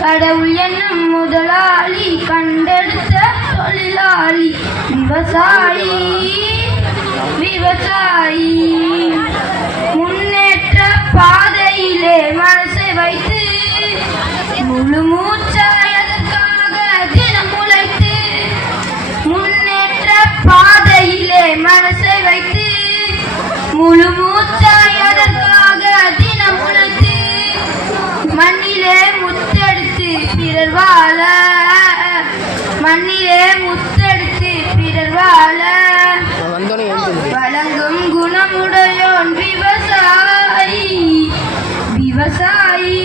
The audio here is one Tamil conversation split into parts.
கடவுள் என்னும் முதலாளி கண்டெடுத்த தொழிலாளி விவசாயி விவசாயி முன்னேற்ற பாதையிலே மனசை வைத்து முழு மூச்சாய் அதற்காக தினம் உழைத்து முன்னேற்ற பாதையிலே மனசை வைத்து முழு மூச்சாய் அதற்காக தினம் உழைத்து மண்ணிலே முத்தெடுத்து பிறர் வாழ மண்ணிலே முத்தெடுத்து பிறர் வாழ வழங்கும் குணமுடையோன் விவசாயி விவசாயி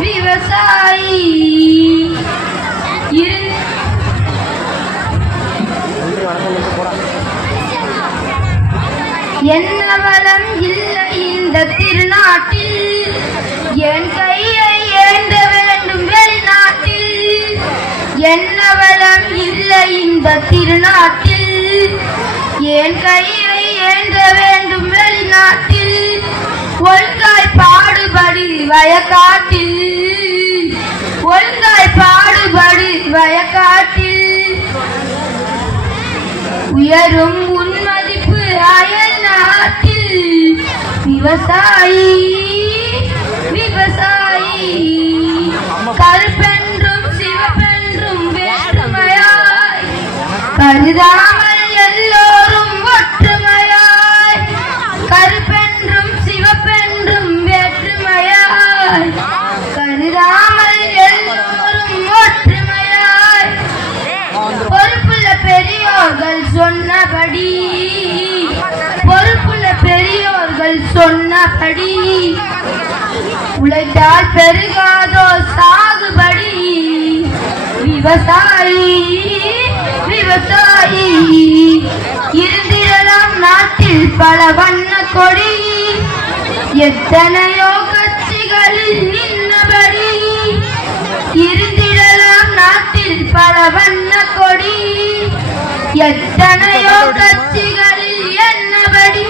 விவசாயி என்ன வளம் இல்லை இந்த திருநாட்டில் என் கையை ஏந்த வேண்டும் வெளிநாட்டில் என்ன வளம் இல்லை இந்த திருநாட்டில் என் கையை ஏந்த வேண்டும் வெளிநாட்டில் ஒழுங்காய் பாடுபடு வயக்காட்டில் ஒழுங்காய் பாடுபடு வயக்காட்டில் உயரும் உன் மதிப்பு அயல் நாட்டில் விவசாயி விவசாயி கருப்பென்றும் சிவப்பென்றும் வேற்றுமையாய் கருதாமல் எல்லோரும் ஒற்றுமையாய் கருப்பென்றும் சிவப்பென்றும் வேற்றுமையாய் கருதாமல் எல்லோரும் ஒற்றுமையாய் பொறுப்புள்ள பெரியோர்கள் சொன்னபடி பொறுப்புள்ள பெரியோர்கள் சொன்னபடி உழைத்தால் பெருகாதோ சாகுபடி விவசாயி விவசாயி இருந்திடலாம் நாட்டில் பல வண்ண கொடி எத்தனையோ கட்சிகளில் நின்னபடி இருந்திடலாம் நாட்டில் பல வண்ண கொடி எத்தனையோ கட்சிகளில் என்னபடி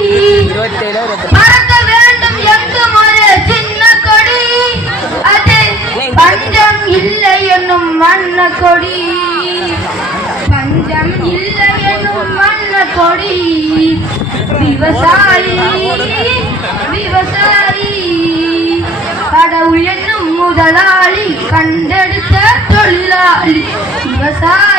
பறக்க வேண்டும் எங்கும் ஒரு சின்ன கொடி அது பஞ்சம் இல்லை என்னும் வண்ண கொடி பஞ்சம் இல்லை என்னும் வண்ண கொடி விவசாயி விவசாயி கடவுள் என்னும் முதலாளி கண்டெடுத்த தொழிலாளி விவசாயி